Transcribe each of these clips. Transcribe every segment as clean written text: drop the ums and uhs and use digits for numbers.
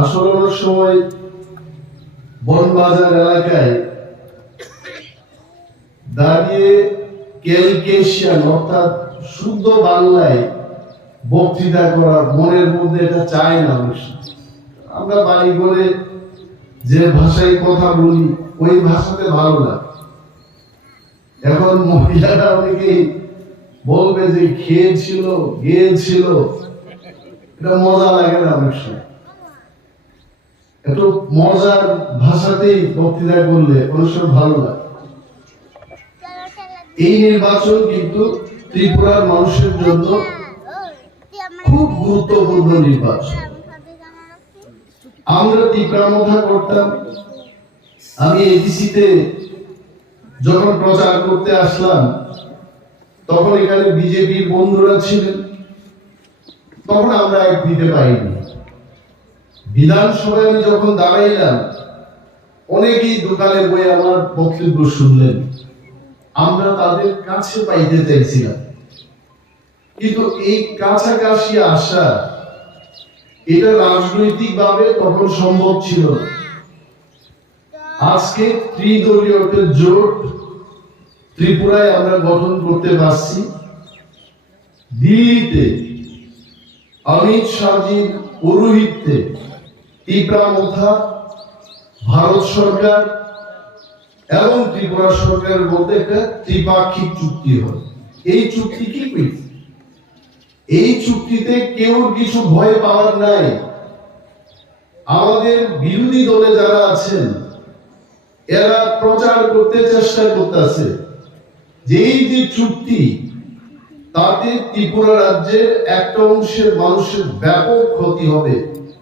আসলে অনেক সময় বনবাজার এলাকায় দাঁড়িয়ে ক্যালকেশিয়ান অর্থাৎ শুদ্ধ বাংলায় বক্তৃতা করা মনের মধ্যে এটা চায় না। আমরা বাড়ি করে যে ভাষায় কথা বলি ওই ভাষাতে ভালো লাগে। এখন মহিলারা অনেকেই বলবে যে খেয়েছিল গিয়েছিল, এটা মজা লাগে না। অনেক সময় একটু মজার ভাষাতেই বক্তৃতা করলে অনেক সময় ভালো লাগে। এই নির্বাচন কিন্তু ত্রিপুরার মানুষের জন্য খুব গুরুত্বপূর্ণ নির্বাচন। আমরা ত্রিপুরা করতাম। আমি এডিসিতে যখন প্রচার করতে আসলাম তখন এখানে বিজেপির বন্ধুরা ছিলেন, তখন আমরা এক দিতে পারিনি। বিধানসভায় আমি যখন দাঁড়াইলাম অনেকেই দোকানে বই আমার বক্তব্য শুনলেন। আমরা তাদের কাছে পাইতে চাইছিলাম, কিন্তু এই কাছাকাছি আসা এটা রাজনৈতিক ভাবে তখন সম্ভব ছিল না। আজকে ত্রিদলীয় জোট ত্রিপুরায় আমরা গঠন করতে পারছি। দিল্লিতে অমিত শাহজির পৌরোহিত্যে ত্রিপুরা মোথা, ভারত সরকার এবং ত্রিপুরা সরকারের মধ্যে একটা ত্রিপাক্ষিক চুক্তি হয়। এই চুক্তি কি? এই চুক্তিতে কেউ কিছু ভয় পাওয়ার নাই। আমাদের বিরোধী দলে যারা আছেন এরা প্রচার করতে চেষ্টা করতেছে যে এই যে চুক্তি তাতে ত্রিপুরা রাজ্যের একটা অংশের মানুষের ব্যাপক ক্ষতি হবে।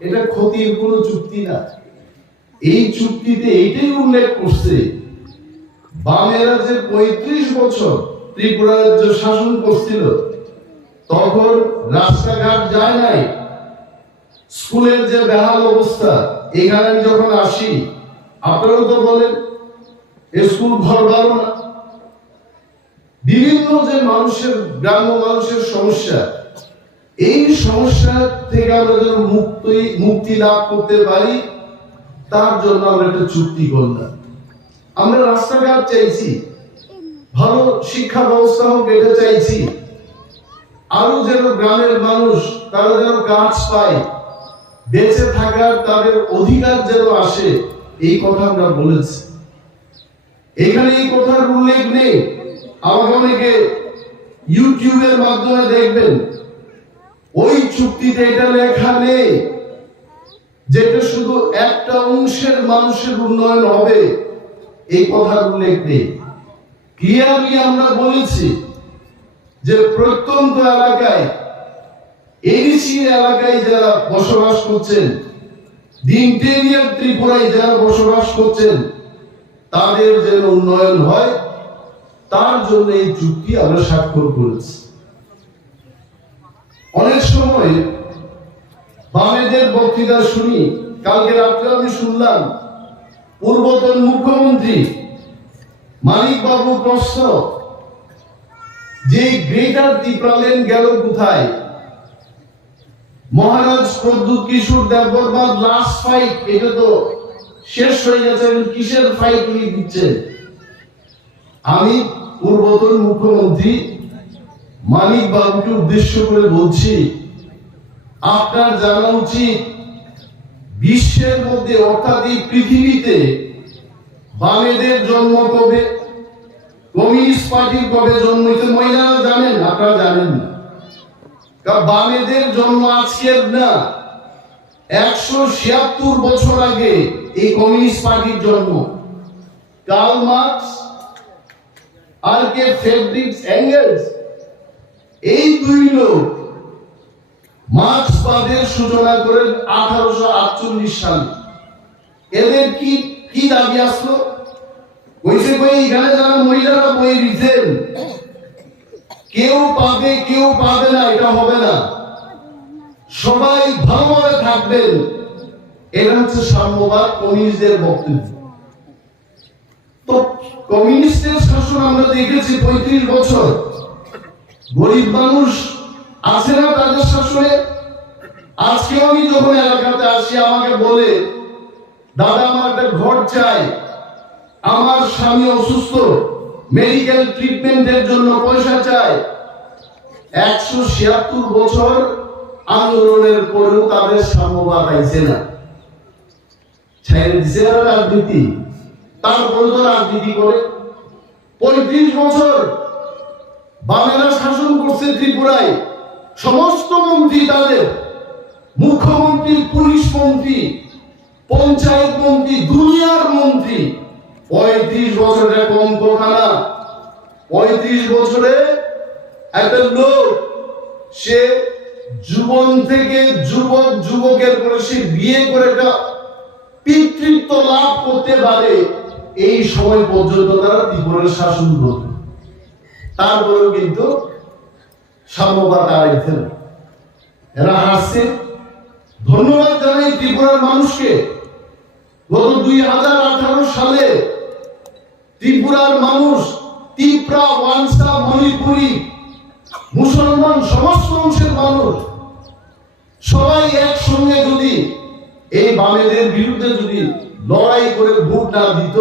এটা ক্ষতির কোনো চুক্তি না। এই চুক্তিতে এইটাই উল্লেখ করছে বামেরা যে ৩৫ বছর ত্রিপুরা রাজ্য শাসন করছিল তখন রাস্তাঘাট যায় নাই, স্কুলের যে বেহাল অবস্থা। এখানে যখন আসি আপনারাও তো বলেন স্কুল ঘর ভালো না। বিভিন্ন যে মানুষের গ্রাম্য মানুষের সমস্যা, এই সমস্যা থেকে আমরা যেন মুক্তি লাভ করতে পারি তার জন্য আমরা একটা চুক্তি করলাম। আমরা রাস্তাঘাট চাইছি, ভালো শিক্ষা ব্যবস্থা হোক এটা চাইছি, আরো যেন গ্রামের মানুষ তারা যেন কাজ পায়, বেঁচে থাকার তাদের অধিকার যেন আসে, এই কথা আমরা বলেছি। এখানে এই কথার উল্লেখ নেই। আমাকে অনেকে ইউটিউবের মাধ্যমে দেখবেন ওই চুক্তিতে এটা লেখা নেই যেটা শুধু একটা অংশের মানুষের উন্নয়ন হবে, এই কথার উল্লেখ নেই। ক্লিয়ারলি আমরা বলেছি যে প্রত্যন্ত এলাকায় এডিসি এলাকায় যারা বসবাস করছেন, ইন্টেরিয়র ত্রিপুরায় যারা বসবাস করছেন তাদের যেন উন্নয়ন হয় তার জন্য এই চুক্তি আমরা স্বাক্ষর করেছি। অনেক সময় বামেদের বক্তৃতা শুনি। কালকে রাত্রে আমি শুনলাম পূর্বতন মুখ্যমন্ত্রী মানিক বাবু প্রশ্ন যে গ্রেটার ত্রিপুরাল্যান্ড গেল কোথায়? মহারাজ প্রদ্যুৎ কিশোর দেববর্মার লাস্ট ফাইট এটা তো শেষ হয়ে গেছে, কিসের ফাইট উনি দিচ্ছেন? আমি পূর্বতন মুখ্যমন্ত্রী মানিক বাবুকে উদ্দেশ্য করে বলছি, আপনার জানা উচিত বিশ্বের মধ্যে অর্থাৎ এই পৃথিবীতে বামেদের জন্ম কবে, কমিউনিস্ট পার্টির কবে জন্ম হয়েছে মহিলারা জানেন? আপনারা জানেন না। বামেদের জন্ম আজকের না, ১৭৬ বছর আগে এই কমিউনিস্ট পার্টির জন্ম। কার্ল মার্কস আর কে ফ্রেডরিক এঙ্গেলস, এই দুই লোক মার্ক্সবাদের সূচনা করেন 1848 সালে। এদের কি দাবি আসলো? কইছে এখানে যারা মহিলারা বই দিতেন কেউ পাবে কেউ পাবে না, এটা হবে না, সবাই ভালোভাবে থাকবেন। এটা হচ্ছে সাম্যবাদ, কমিউনিস্টদের বক্তব্য। তো কমিউনিস্টের শাসন আমরা দেখেছি ৩৫ বছর। গরিব মানুষ আছে না তাদের শাসনে? আজকে আমি যখন এলাকাতে আসি আমাকে বলে, দাদা আমার একটা ঘর চাই, আমার স্বামী অসুস্থ, মেডিকেল ট্রিটমেন্টের জন্য পয়সা চাই। 176 বছর আন্দোলনের পরেও তাদের সাম্যবাদ আইছে না, ছেড়ে দিছে না রাজনীতি। তারপরে তো রাজনীতি করে 35 বছর বামেরা শাসন করছে ত্রিপুরায়। সমস্ত মন্ত্রী তাদের, মুখ্যমন্ত্রী, পুলিশ মন্ত্রী, পঞ্চায়েত মন্ত্রী, দুনিয়ার মন্ত্রী। 35 বছরের কম কথা না। 35 বছরে একটা লোক, সে যুবন থেকে যুবকের পরে সে বিয়ে করে একটা পিতৃত্ব লাভ করতে পারে, এই সময় পর্যন্ত তারা ত্রিপুরার শাসন করবে। তারপরেও কিন্তু সাম্যবাদ আড়াইছে না, এরা হাসছে। ধন্যবাদ জানাই ত্রিপুরার মানুষকে। গত 2018 সালে ত্রিপুরার মানুষ, ত্রিপুরা, ওয়ানসা, মণিপুরি, মুসলমান, সমস্ত অংশের মানুষ সবাই একসঙ্গে যদি এই বামেদের বিরুদ্ধে যদি লড়াই করে ভোট না দিত,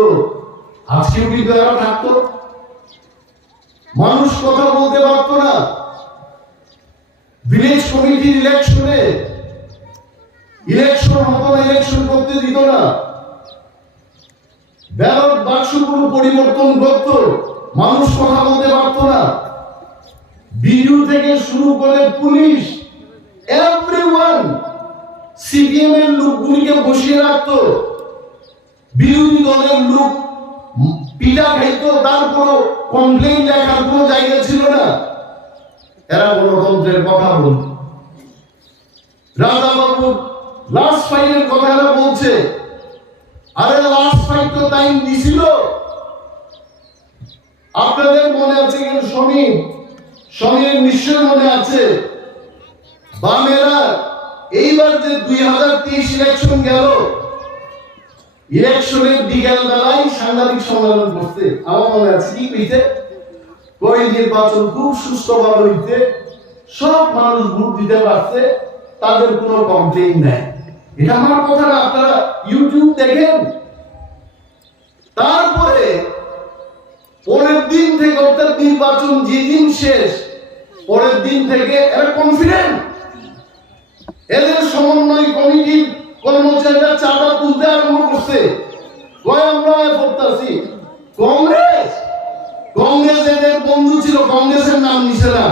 আজকেও কিন্তু এরা থাকতো, মানুষ কথা বলতে পারত না। ভিলেজ কমিটির ইলেকশনে ইলেকশন হতো না, ইলেকশন করতে দিত না, ব্যালট বাক্সগুলো পরিবর্তন করত, মানুষ কথা বলতে পারত না। বিডিও থেকে শুরু করে পুলিশ, এভরিওয়ান সিপিএম এর লোকগুলিকে বসিয়ে রাখতো, বিরোধী দলের লোক পিটা খাইতো, তারপর কমপ্লেইন লেখার কোনো জায়গা ছিল না। এরা গণতন্ত্রের কথা বলত। রাজাবাবু লাস্ট ফাইটের কথা এরা বলছে, আরে লাস্ট ফাইট তো টাইম দিছিল। আপনাদের মনে আছে কিনা সমীর নিশ্চয় মনে আছে, বামেরা এইবার যে 2023 ইলেকশন গেল, ইলেকশনের বিকেল বেলায় সাংবাদিক সম্মেলন করতে, আমার মনে আছে কি হইতে, ওই নির্বাচন খুব সুষ্ঠুভাবে হইতে, সব মানুষ ভোট দিতে পারছে, তাদের কোনো কমপ্লেইন নাই। এটা আমার কথা না, আপনারা ইউটিউব দেখেন। তারপরে পরের দিন থেকে, অর্থাৎ নির্বাচন যেদিন শেষ, পরের দিন থেকে এরা কনফিডেন্ট। এদের সমন্বয় কমিটির কর্মচারীরা চাঁদা তুলতে আরম্ভ করছে। আমরা করতেছি কংগ্রেস এদের বন্ধু ছিল, কংগ্রেসের নাম নিছে না,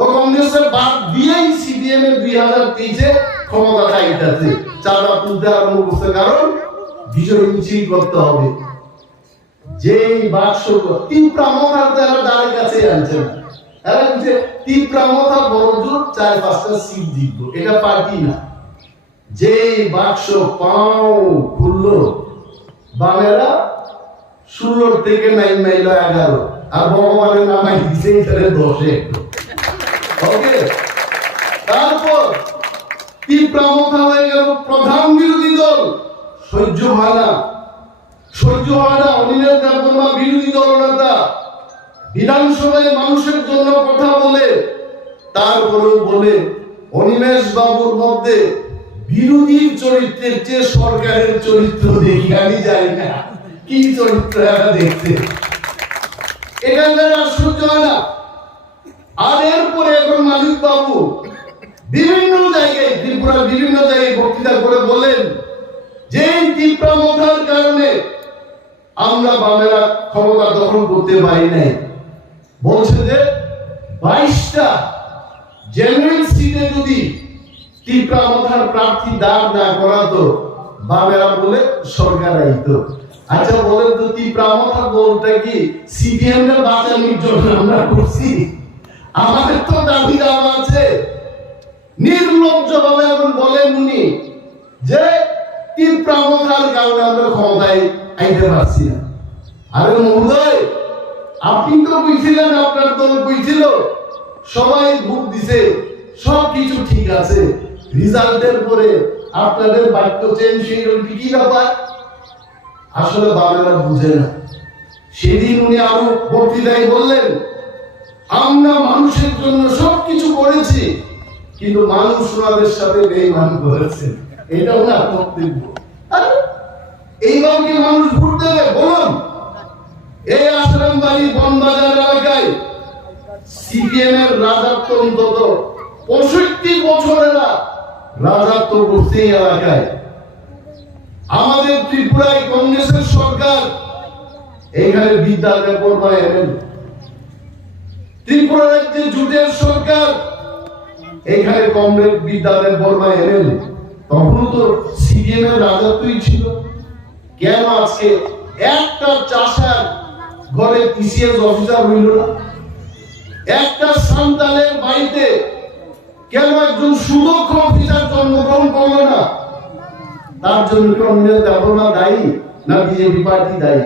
ও কংগ্রেসের বাদ দিয়েই সিপিএম এর 2023-এ ক্ষমতা চাইতেছে, চাঁদা তুলতে আরম্ভ করছে। কারণ বিজয় মিছিল করতে হবে। যেই বাক্স তীব্রা মথা তারা দ্বারের কাছে আনছে না, এরা বলছে তীব্রা মথা বড় জোর 4-5টা সিট জিতবো, এটা পার্টি না। যেই বাক্স পাও খুললো, বামেরা 16 থেকে 9 মাইল 11, আর ভগবানের নামাই দিছে এখানে 10-এ। ওকে, তারপর তীব্রা মথা হয়ে গেল প্রধান বিরোধী দল। সহ্য হয় না। অনিলের দেববর্মা বিরোধী দলনেতা বিধানসভায় মানুষের জন্য কথা বলে, তারপরেও বলে অনিমেষ বাবুর মধ্যে বিরোধীর চরিত্রের চেয়ে সরকারের চরিত্র দেখি। আমি জানি না কি চরিত্র এরা দেখতে, এটা আশ্চর্য হয় না। আর এরপরে এখন মালিক বাবু বিভিন্ন জায়গায়, ত্রিপুরার বিভিন্ন জায়গায় বক্তৃতা করে বলেন যে তীব্রা মথার কারণে আমরা বামেরা ক্ষমতা দখল করতে পারি নাই। বলছে যে 22টা জেনারেল সিটে যদি তীব্রা মথার প্রার্থী দাঁড় না করাতো, বামেরা বলে সরকার আইতো। আচ্ছা বলেন তো, তীব্রা মথার বলটা কি সিপিএম এর বাঁচানোর জন্য আমরা করছি? আমাদের তো দাবি দাওয়া আছে। নির্লজ্জ ভাবে এখন বলেন উনি যে তীব্রা মথার কারণে আমরা ক্ষমতায় আইতে পারছি না। আরে মহোদয়, আপনি তো কইছিলেন, আপনার দল কইছিল, সবাই ভোট দিছে, সবকিছু ঠিক আছে, রেজাল্টের পরে আপনাদের বাক্য চেঞ্জ হয়ে গেল, কি ব্যাপার? আসলে বাংলা বুঝে না। সেদিন উনি আরো বক্তৃতায় বললেন, আমরা মানুষের জন্য সবকিছু করেছি, কিন্তু মানুষ ওনাদের সাথে বেঈমান করেছে, এটা ওনার বক্তব্য। এইভাবে কি মানুষ ভোট দেবে বলুন? এই আশ্রমবাড়ি বনবাজার এলাকায় সিপিএম এর রাজত্ব অন্তত 65 বছরেরা রাজত্ব করছে এই এলাকায়। আমাদের ত্রিপুরায় কংগ্রেসের সরকার, এখানে বিদ্যালয় পড়বা এমএলএ। ত্রিপুরা রাজ্যে জোটের সরকার, এখানে কংগ্রেস বিদ্যালয় পড়বা এমএলএ। তখন তো সিপিএম এর রাজত্বই ছিল। কেন আজকে একটা চাষার ঘরে টিসিএস অফিসার হইল না? একটা সন্তানের বাড়িতে কেন একজন সুদক্ষ অফিসার জন্মগ্রহণ করলো না? তার জন্য কংগ্রেস গভর্নমেন্ট দায়ী না বিজেপি পার্টি দায়ী?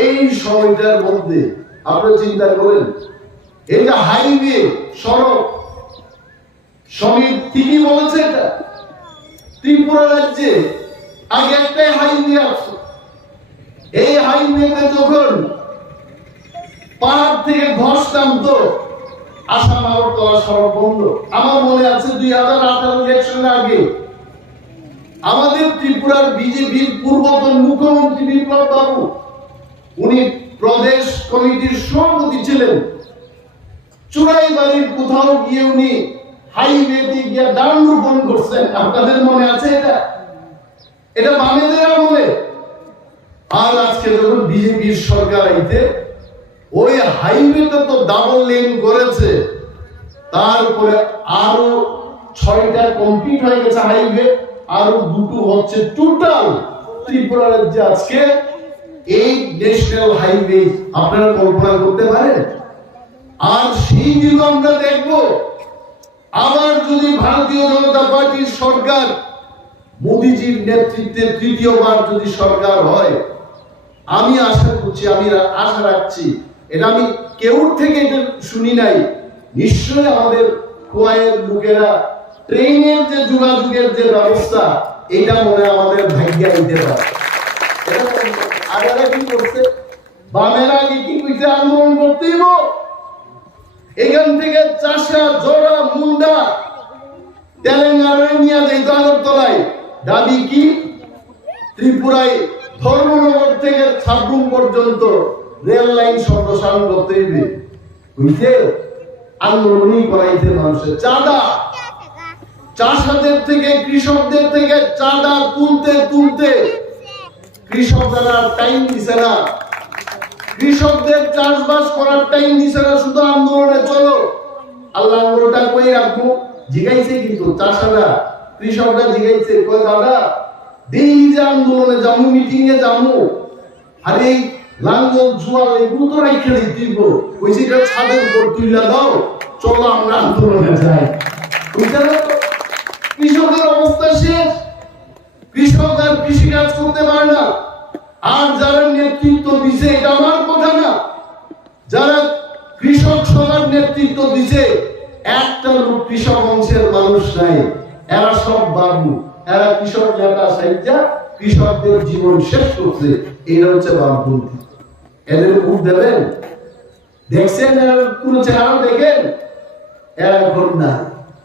এই সময়টার মধ্যে আপনারা চিন্তা করেন, এই যে হাইওয়ে সড়ক সমিতি ঠিকই বলেছে, এটা ত্রিপুরা রাজ্যে আগে একটাই হাইওয়ে আছে। এই হাইওয়েতে যখন পাহাড় থেকে ধস নামতো, আসাম আগরতলা সড়ক বন্ধ। আমার মনে আছে 2018 ইলেকশনের আগে আমাদের ত্রিপুরার বিজেপির পূর্বতন মুখ্যমন্ত্রী বিপ্লব বাবু, উনি প্রদেশ কমিটির সভাপতি ছিলেন। চুরাইবাড়ির কোথাও গিয়ে উনি হাইওয়েতে গিয়ে দান রোপণ করছেন। আপনাদের মনে আছে এটা? এটা বামেদের আমলে। আর আজকে যখন বিজেপির সরকার আইতে, ওই হাইওয়েটা তো ডাবল লেন করেছে, তারপরে আরো 6টা কমপ্লিট হয়ে গেছে হাইওয়ে, আরো 2টো হচ্ছে। টোটাল ত্রিপুরা রাজ্যে আজকে এই ন্যাশনাল হাইওয়ে আপনারা কল্পনা করতে পারেন? আর সেই দিন আমরা দেখব, আবার যদি ভারতীয় জনতা পার্টির সরকার, মোদিজির নেতৃত্বে তৃতীয়বার যদি সরকার হয়, আমি আশা করছি, আমি আশা রাখছি, এটা আমি কেউর থেকে এটা শুনি নাই, নিশ্চয়ই আমাদের কোয়াইয়ের লোকেরা ট্রেনের যে যোগাযোগের যে ব্যবস্থা, এটা মনে আমাদের ভাগ্যে আনতে পারে। আর এরা কি করছে? বামেরা আগে কি কইছে? আন্দোলন করতেই এখান থেকে চাষা, জোড়া, মুন্ডা, তেলেঙ্গানায় নিয়ে যেত আগরতলায়। দাবি কি? ত্রিপুরায় ধর্মনগর থেকে সাবরুম পর্যন্ত রেল লাইন সম্প্রসারণ করতে হবে। বুঝছে? আন্দোলনই করাইছে মানুষের। চাঁদা, চাষাদের থেকে, কৃষকদের থেকে চাঁদা তুলতে তুলতে কৃষকরা টাইম দিছে না, কৃষকদের চাষবাস করার টাইম দিছে না, শুধু আন্দোলনে চলো। আল্লাহ আন্দোলনটা কই রাখবো জিগাইছে, কিন্তু চাষারা, কৃষকরা জিগাইছে, কই দাদা ডেইলি যে আন্দোলনে যাবো, মিটিং এ যাবো, আর এই লাঙ্গল জুয়াল এগুলো তো রাইখে দিইব, কইছে এটা ছাদের উপর তুইলা দাও, চলো আমরা আন্দোলনে যাই। কৃষকের অবস্থা শেষ, কৃষক আর কৃষিকাজ করতে পারে না। আর যারা নেতৃত্ব দিছে, এটা আমার কথা না, যারা কৃষক সভার নেতৃত্ব দিছে, একটা লোক কৃষক অংশের মানুষ নাই, এরা সব বাবু, এরা কৃষক নেতা সাইজা কৃষকদের জীবন শেষ করছে। এটা হচ্ছে বামপন্থী। এদের ভোট দেবেন? দেখছেন এরা পুরো চেহারা দেখেন? এরা এখন না,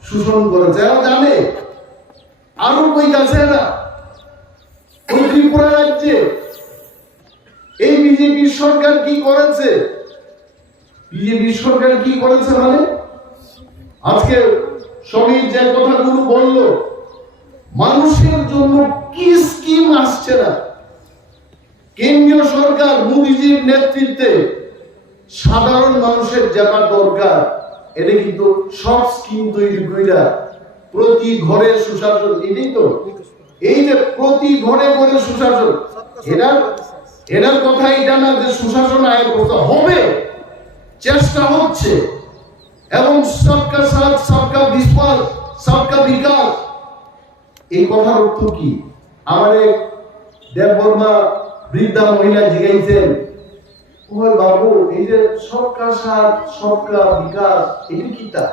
শোষণ করেছে, এরা জানে। আরো কইতাছে না, ওই ত্রিপুরা রাজ্যে এই বিজেপি সরকার কি করেছে? বিজেপি সরকার কি করেছে মানে আজকে সমীর যে কথাগুলো বললো, মানুষের জন্য কি স্কিম আসছে না? কেন্দ্রীয় সরকার মোদিজির নেতৃত্বে সাধারণ মানুষের যেটা দরকার, এটা কিন্তু সব স্কিম তৈরি কইরা প্রতি ঘরে সুশাসন, এটাই তো, এই যে প্রতি ঘরে ঘরে সুশাসন, এটার কথা এটা না যে সুশাসন আয়ের কথা হবে, চেষ্টা হচ্ছে। এবং সবকা সাথ, সবকা বিশ্বাস, সবকা বিকাশ, এই কথার অর্থ কি? আমার এক দেববর্মা বৃদ্ধা মহিলা জিজ্ঞাসেন, ওই বাবু এই যে সবকা সাথ, সবকা বিকাশ, এটা কিটা?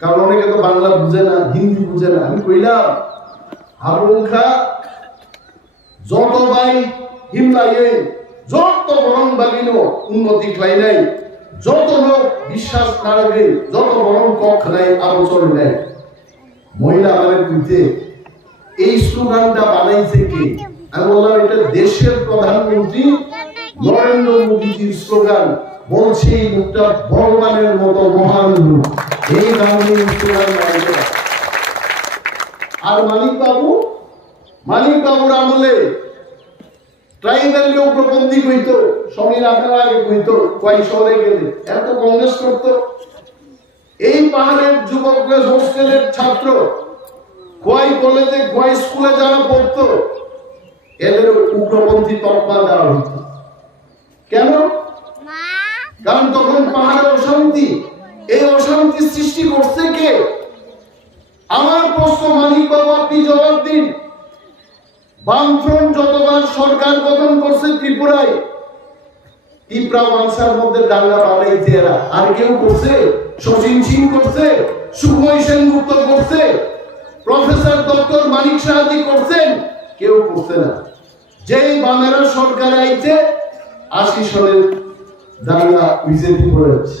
কারণ অনেকে তো বাংলা বুঝে না, হিন্দি বুঝে না। আমি কইলাম, হারুখা যত ভাই হিমলাইয়ে যত বরং বাগিনো উন্নতি খাই নাই, যত লোক বিশ্বাস না রাখবে, যত বরং কখ নাই আলোচন নাই, মহিলা আমাদের বুঝতে এই স্লোগানটা বানাইছে কে? আমি বললাম এটা দেশের প্রধানমন্ত্রী নরেন্দ্র মোদীজির স্লোগান। বলছে এই লোকটা ভগবানের মতো মহান লোক, এই গান্ধী স্লোগান বানাইছে। আর মানিক বাবুর আমলে ট্রাইবাল উগ্রপন্থী কইতো, সমীর আপনারা আগে কইতো কয় শহরে গেলে এত কংগ্রেস করতো। এই পাহাড়ের যুবকরা হোস্টেলের ছাত্র কয় কলেজে কয় স্কুলে যারা পড়তো এদের উগ্রপন্থী তকমা দেওয়া হতো। কেন? কারণ তখন পাহাড়ে অশান্তি, এই অশান্তি সৃষ্টি করছে কে? আমার প্রশ্ন মানিক বাবু আপনি জবাব দিন। বামফ্রন্ট যতবার সরকার গঠন করছে ত্রিপুরায়, ত্রিপুরা ওয়াংসার মধ্যে দাঙ্গা বানাইছে এরা, আর কেউ করছে? শচীন সিং করছে, সুখময় সেনগুপ্ত করছে, প্রফেসর ডক্টর মানিক সাহাজি করছেন? কেউ করছে না। যেই বামেরা সরকার আইছে 80 সালের দাঙ্গা বিজেপি করেছে।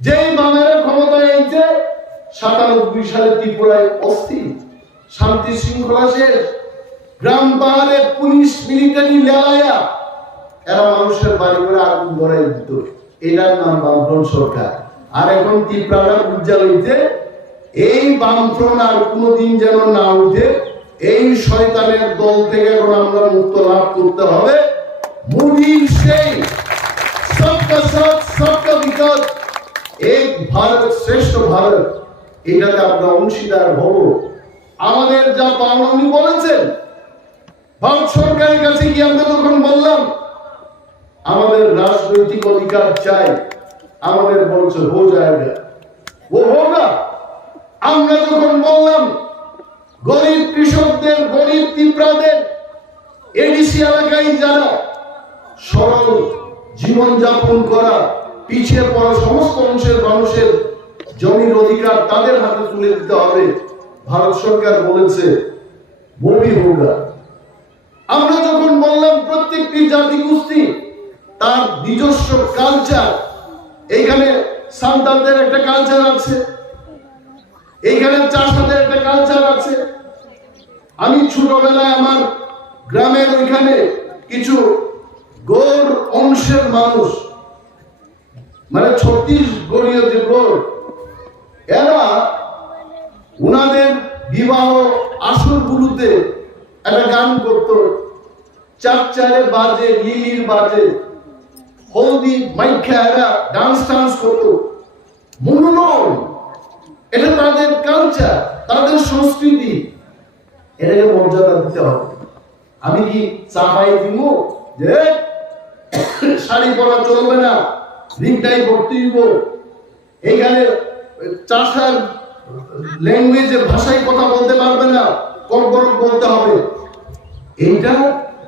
যেই বামেরা ক্ষমতায় আইছে 97 সালে ত্রিপুরায় অস্থির, শান্তি শৃঙ্খলা শেষ, গ্রাম পাহাড়ে পুলিশ মিলিটারি লেলায়া এরা মানুষের বাড়ি করে আগুন ধরাই দিত। এটার নাম বামফ্রন্ট সরকার। আর এখন ত্রিপুরাটা উজ্জ্বল হইতে এই বামফ্রন্ট আর কোনদিন যেন না উঠে, এই শয়তানের দল থেকে এখন আমরা মুক্ত লাভ করতে হবে। মোদীর সেই সবকা সাথ সবকা বিকাশ, এক ভারত শ্রেষ্ঠ ভারত, এটাতে আমরা অংশীদার হব। আমাদের যা পাওনা উনি বলেছেন, ভারত সরকারের কাছে গিয়ে আমরা তখন বললাম আমাদের রাজনৈতিক অধিকার চাই, আমাদের বলছে হো যায়গা, ও হোগা। আমরা যখন বললাম গরিব কৃষকদের, গরিব ত্রিপুরাদের, এডিসি এলাকায় যারা সরল জীবন যাপন করা, পিছিয়ে পড়া সমস্ত অংশের মানুষের জমির অধিকার তাদের হাতে তুলে দিতে হবে, ভারত সরকার বলেছে ববি হোগা। আমরা যখন বললাম প্রত্যেকটি জাতি গোষ্ঠী তার নিজস্ব কালচার, এইখানে সান্তালদের একটা কালচার আছে, এইখানে চাষাদের একটা কালচার আছে। আমি ছোটবেলায় আমার গ্রামের ওইখানে কিছু গৌড় অংশের মানুষ, মানে ছত্তিশগড়ীয় যে গৌড়, এরা উনাদের বিবাহ আসরগুলোতে একটা গান করতো, চারচারে বাজে, লিলির বাজে, হলদি মাইখা এরা ডান্স করতো। মনোরম, এটা তাদের কালচার, তাদের সংস্কৃতি, এটাকে মর্যাদা দিতে হবে। আমি কি চাপাই দিব যে শাড়ি পরা চলবে না, রিংটাই ভর্তি দিব, এইখানে চাষার ল্যাঙ্গুয়েজে ভাষায় কথা বলতে পারবে না, কর্করক বলতে হবে? এইটা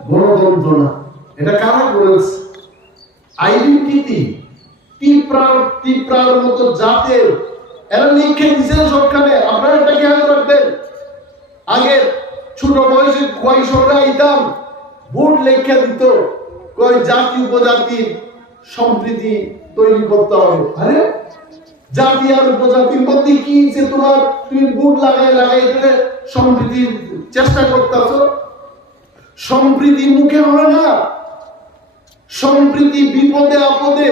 গণতন্ত্র না। এটা কারা করেছে? আইডেন্টিটি ত্রিপুরার মতো জাতের এরা লিখে দিছে সবখানে। আপনারা এটা খেয়াল রাখবেন। আগে ছোট বয়সে কয়শোরা আইতাম, বোর্ড লেখা দিত কয় জাতি উপজাতির সম্প্রীতি তৈরি করতে হবে। আরে জাতি আর উপজাতির মধ্যে কি যে তোমার তুমি বোর্ড লাগাই এখানে সম্প্রীতির চেষ্টা করতেছ? সম্প্রীতি মুখে হয় না, সম্প্রীতি বিপদে আপদে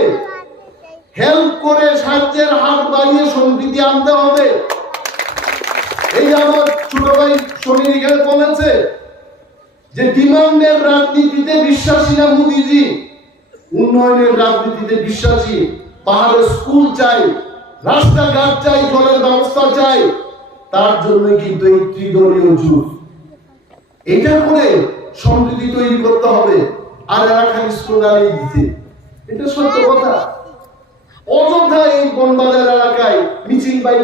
হেল্প করে সাহায্যের হাত বাড়িয়ে সম্প্রীতি আনতে হবে। এই আমার ছোট ভাই সমীর এখানে বলেছে যে ডিমান্ডের রাজনীতিতে বিশ্বাসী না মোদীজি, উন্নয়নের রাজনীতিতে বিশ্বাসী। পাহাড়ে স্কুল চাই, রাস্তাঘাট চাই, জলের ব্যবস্থা চাই, তার জন্যই কিন্তু এই ত্রিদলীয় জোট। এটা করে সম্প্রীতি তৈরি করতে হবে। আর এরা খালি স্লোগানই দিতে, এটা সত্য কথা। অযথা এই বনবাজার এলাকায় মিছিল বাইক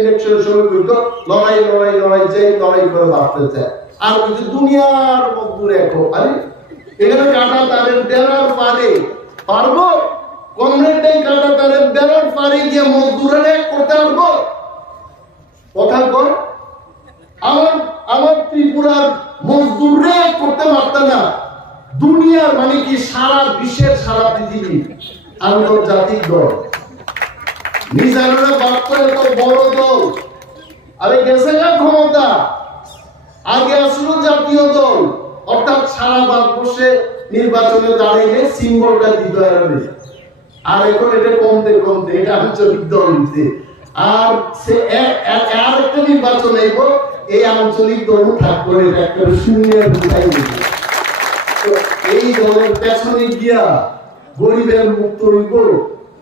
ইলেকশনের সময় বলতো লড়াই লড়াই লড়াই চাই, লড়াই করে বাঁচতে চায়। আর কিন্তু দুনিয়ার মজদুর এখন, আরে এখানে কাটা তারের বেড়ার পারে পারবো? কমরেডটাই কাটা তারের বেড়ার পারে গিয়ে মজদুরের এক করতে পারবো? কথা কর। আমার ত্রিপুরার মজদুররে এক করতে পারত না, দুনিয়ার মানে কি সারা বিশ্বের, সারা পৃথিবী আন্তর্জাতিক দল। মিজানুরের বাপ্প এত বড় দল, আরে গেছে না ক্ষমতা, আগে আসলো জাতীয় দল, অর্থাৎ সারা ভারতবর্ষে নির্বাচনে দাঁড়িয়ে সিম্বলটা দিতে হবে। আর এখন এটা কমতে কমতে এটা আঞ্চলিক দল হইছে। আর সে আর একটা নির্বাচন আইব, এই আঞ্চলিক দল ঠাক করে একটা শূন্যের ঢুকাই দিবে। তো এই দলের পেছনে গিয়া গরিবের মুক্ত হইব,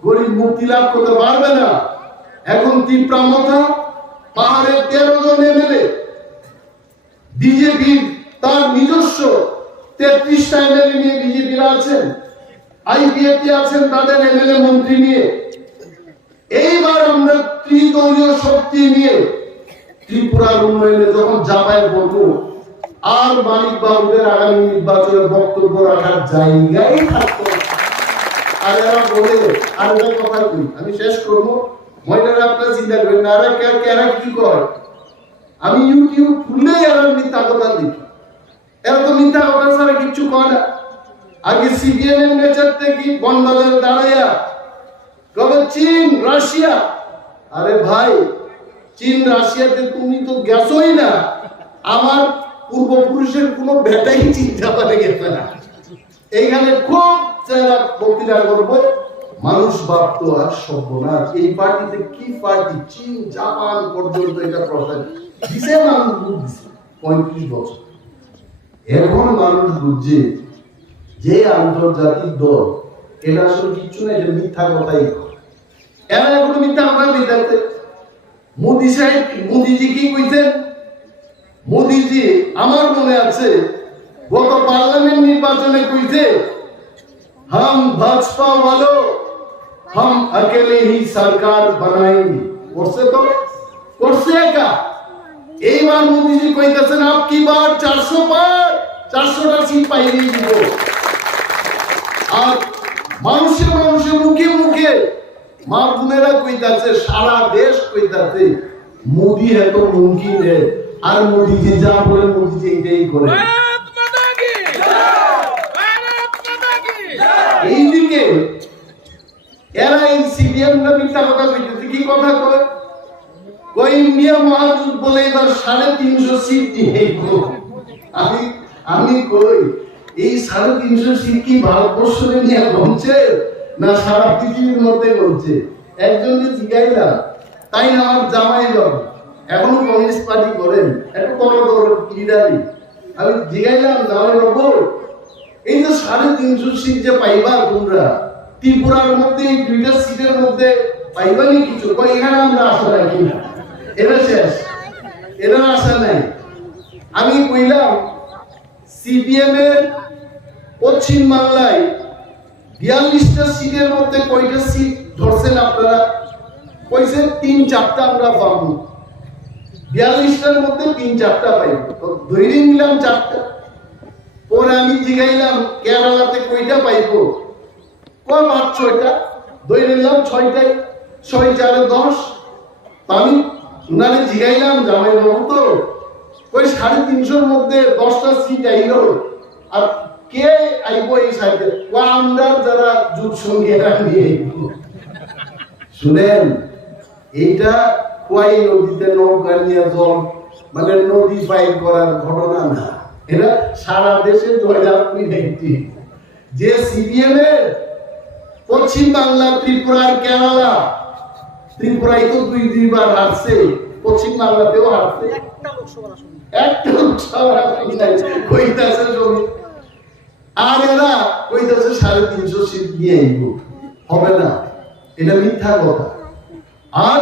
গরিব মুক্তি লাভ করতে পারবে না। এখন তীব্রামতা পাহাড়ের 13 জন এমএলএ, বিজেপি তার নিজস্ব 33টা এমএলএ নিয়ে বিজেপিরা আছেন, আইপিএফটি আছেন তাদের এমএলএ মন্ত্রী নিয়ে। এইবার আমরা ত্রিদলীয় শক্তি নিয়ে ত্রিপুরার উন্নয়নে যখন জাপায় বলবো, আর মানিক বাবুদের আগামী নির্বাচনে বক্তব্য রাখার জায়গায় থাকতো। আর এরা বলে আর একটা কথা কই, আমি শেষ করবো, মহিলারা আপনারা চিন্তা করেন না, এরা কি করে, আমি ইউটিউব খুললেই এরা মিথ্যা কথা দেখি। এরা তো মিথ্যা কথা ছাড়া কিচ্ছু করে না। আগে সিপিএম নেচার থেকে বনবাজারে দাঁড়াইয়া কবে চীন রাশিয়া, আরে ভাই চীন রাশিয়াতে তুমি তো গেছোই না, আমার পূর্বপুরুষের কোন বেটাই চিন্তা করে গেছে না। এইখানে খুব যারা বক্তৃতা করবো, মানুষ ভাবতো আর সর্বনাশ, এই পার্টিতে কি পার্টি, চীন জাপান পর্যন্ত এটা প্রসার দিছে, মানুষ বুঝছে 35 বছর। এখন মানুষ বুঝছে যে আন্তর্জাতিক দল এটা আসলে কিছু না, এটা মিথ্যা কথাই। এরা এখন মিথ্যা কথা দিতে। মোদী সাহেব, মোদীজি কি কইছেন? মোদীজি আমার মনে আছে গত পার্লামেন্ট নির্বাচনে কইছে, हम भाजपा वालों हम अकेले ही सरकार बनाएंगे। করছে তো, করছে একা। এইবার মোদীজি কইতেছেন আপকি বার 400 পার, 400টা সিট পাইলেই দিব। আর মানুষের মুখে মুখে মা বোনেরা কইতাছে, সারা দেশ কইতাছে মোদী এত মুমকিন है। আর মোদীজি যা বলে মোদীজি এটাই করে। এইদিকে এরা এই সিপিএম না মিথ্যা কথা কইতেছে, কি কথা কয়, কই ইন্ডিয়া মহাজোট বলে এবার 350 সিট নিয়ে। আমি কই এই 350 সিট কি ভারতবর্ষে নিয়ে গমছে না সারা পৃথিবীর মধ্যে গমছে? একজনকে জিগাইলাম, তাই না আমার জামাই বাবু এখনো কমিউনিস্ট পার্টি করেন, একটু বড় বড় লিডারই, আমি জিগাইলাম জামাই বাবু এই যে 350 সিট যে পাইবা তোমরা ত্রিপুরার মধ্যে, এই 2টা সিটের মধ্যে পাইবা নি কিছু? কই এখানে আমরা আশা রাখি না, এটা শেষ, এটা আশা নাই। আমি কইলাম সিপিএম এর পশ্চিম বাংলায় 42টা সিটের মধ্যে কয়টা সিট ধরছেন আপনারা? কইছে 3-4টা আমরা পাবো। 42টার মধ্যে 3-4টা পাইব, ধরে নিলাম 4টা। পরে আমি জিগাইলাম কেরালাতে কয়টা পাইবো? কয় 5-6টা, ধরে নিলাম 6টাই, 6-4 10। আমি উনারে জিগাইলাম জামাই বাবু তো কই 350-র মধ্যে 10টা সিট আইলো, আর কে আইব এই সাইডে? ও আমরা যারা যুগ সঙ্গীরা নিয়ে শুনেন, এইটা কোয়াই নদীতে নৌকা নিয়ে জল মানে নদী ফাইল করার ঘটনা না, এটা সারা দেশে জয়লাভী ব্যক্তি। যে সিপিএম এর পশ্চিম বাংলা, ত্রিপুরার কেরালা, ত্রিপুরায় তো 2-2বার হারছে, পশ্চিম বাংলাতেও হারছে, একটা লোকসভা কইতাছে জমি। আর এরা কইতাছে 350 সিট নিয়ে আইব, হবে না, এটা মিথ্যা কথা। আর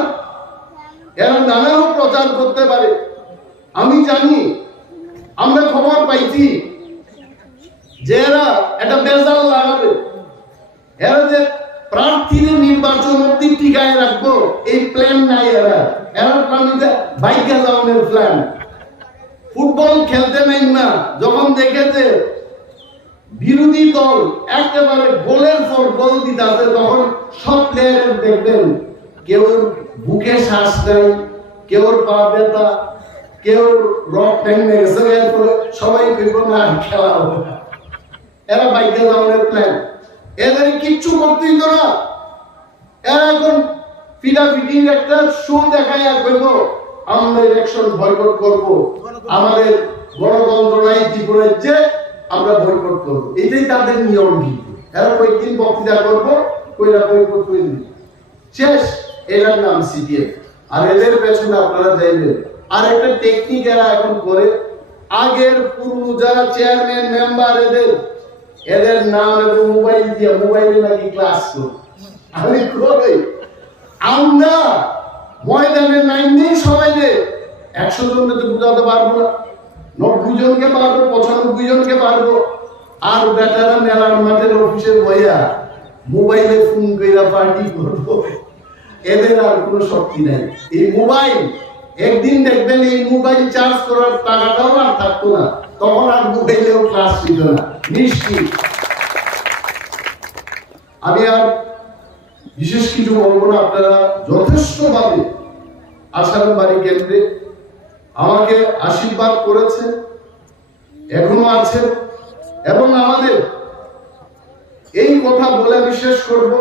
এরা নানান প্রচার করতে পারে, আমি জানি, আমরা খবর পাইছি যে এরা এটা বেজাল লাগাবে, এরা যে প্রার্থীদের নির্বাচন অব্দি টিকায় রাখবো এই প্ল্যান নাই। এরা প্ল্যান বাইকে যাওয়ার প্ল্যান। ফুটবল খেলতে নাই না, যখন দেখেছে বিরোধী দল একেবারে গোলের পর গোল দিতে, তখন সব প্লেয়ারের দেখবেন কেউ বুকে শ্বাস নেয়, কেউ পা ব্যথা, কেউ রক ভেঙে গেছে, সবাই পেব না খেলা হবে। এরা বাইকে যাওয়ার প্ল্যান। এদের কিচ্ছু করতেই তো না। এরা এখন পিটাপিটির একটা শো দেখায় আর বলবো আমরা ইলেকশন বয়কট করব, আমাদের গণতন্ত্র নাই ত্রিপুরার যে আমরা বয়কট করব, এটাই তাদের নিয়ম। কিন্তু এরা কয়েকদিন বক্তৃতা করবো, কইরা বয়কট করে দিবে, শেষ। এটার নাম সিপিএম। আর এদের পেছনে আপনারা যাইবেন আর একটা টেকনিক এরা এখন করে, আগের পুরনো যারা চেয়ারম্যান মেম্বার এদের নাম এবং মোবাইল দিয়ে মোবাইলে নাকি ক্লাস করে। আমি কই আমরা ময়দানে নাইন সবাই 100 জনকে তো বুঝাতে পারবো না, 90 জনকে পারবো, 95 জনকে পারবো। আর বেটারা মেলার মাঠের অফিসে বইয়া মোবাইলে ফোন কইরা পার্টি করবো, এদের আর কোনো শক্তি নাই। এই মোবাইল একদিন দেখবেন এই মোবাইল চার্জ করার টাকাটাও আর থাকতো না, তখন আর মোবাইলেও ক্লাস ছিল না, নিশ্চিত। আমি আর বিশেষ কিছু বলবো না। আপনারা যথেষ্টভাবে আশারামবাড়ি কেন্দ্রে আমাকে আশীর্বাদ করেছেন, এখনো আছেন। এবং আমাদের এই কথা বলে আমি শেষ করব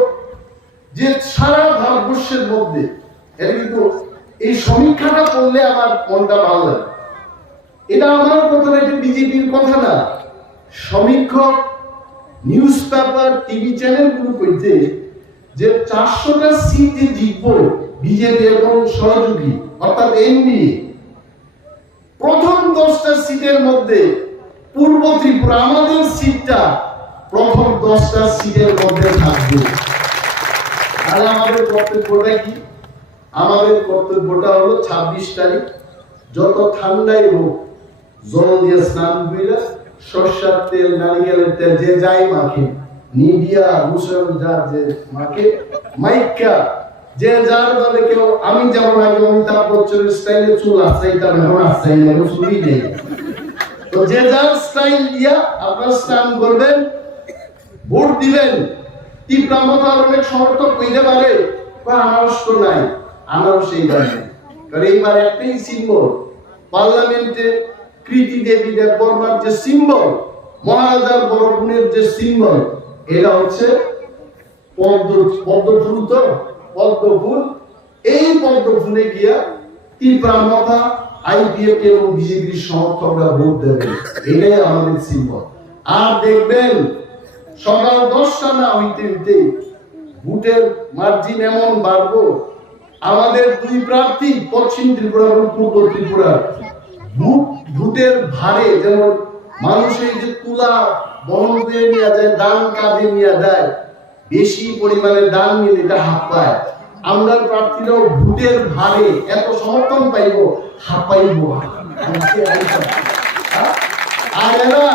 যে সারা ভারতবর্ষের মধ্যে এটা কিন্তু এই সমীক্ষাটা করলে আমার মনটা ভালো লাগে। এটা আমার কথা না, এটা বিজেপির কথা না। সমীক্ষক, নিউজ পেপার, টিভি চ্যানেল গুলো কইতে যে 400টা সিট যে জিতবো বিজেপি এবং সহযোগী অর্থাৎ এনডিএ, প্রথম 10টা সিটের মধ্যে পূর্ব ত্রিপুরা আমাদের সিটটা প্রথম 10টা সিটের মধ্যে থাকবে। তাহলে আমাদের কর্তব্যটা কি? আমাদের কর্তব্যটা হলো 26 তারিখ যত ঠান্ডাই হোক জল দিয়ে স্নান কইরা সরষের তেল, নারিকেলের তেল যে যাই মাখে, নিবিয়া মুসল যা যে মাখে, মাইকা যে যার দলে কেউ, আমি যেমন আগে অমিতাভ বচ্চনের স্টাইলে চুল আসাই, তার এখন আসাই না, চুলই নেই। তো যে যার স্টাইল দিয়া আপনারা স্নান করবেন, ভোট দিবেন। তীব্রামতার অনেক সমর্থক কইতে পারে আনারস তো নাই, আনারস এইবার নেই, কারণ এইবার একটাই সিম্বল পার্লামেন্টে কৃতি দেবী দেববর্মার যে সিম্বল, মহারাজার বড় বোনের যে সিম্বল, এটা হচ্ছে পদ্মফুল। তো পদ্মফুল, এই পদ্মফুলে গিয়া তীব্রামতা আইপিএফ এবং বিজেপির সমর্থকরা ভোট দেবে, এটাই আমাদের সিম্বল। আর দেখবেন সকাল 10টা না হইতে হইতে ভোটের মার্জিন এমন বাড়বো, আমাদের দুই প্রার্থী পশ্চিম ত্রিপুরা এবং পূর্ব ত্রিপুরা ভোটের ভারে, যেমন মানুষের যে তুলা বহন করে নিয়ে যায়, দান কাঁধে নিয়ে দেয়, বেশি পরিমাণে দান নিলে এটা হাঁপায়। আমরা প্রার্থীরাও ভোটের ভারে এত সমর্থন পাইব, হাঁপাইব। আর এরা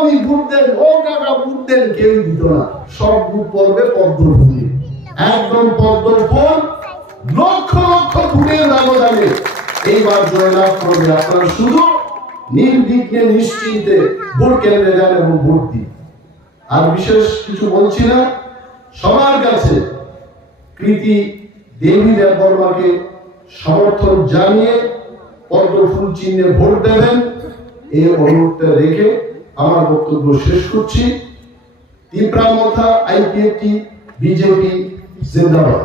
আমি ভোট দেন, ও কাকা ভোট দেন, কেউ দিত না। সব ভোট পড়বে পদ্মফুলে, একদম পদ্মফুল, লক্ষ লক্ষ ভোটের ব্যবধানে এইবার জয়লাভ করবে। আপনারা শুধু নির্বিঘ্নে নিশ্চিন্তে ভোট কেন্দ্রে যান এবং ভোট দিন। আর বিশেষ কিছু বলছি না, সবার কাছে কৃতি দেবী দেববর্মাকে সমর্থন জানিয়ে পদ্মফুল চিহ্নে ভোট দেবেন, এই অনুরোধটা রেখে আমার বক্তব্য শেষ করছি। তীব্রামতা আইপিএফটি বিজেপি জিন্দাবাদ।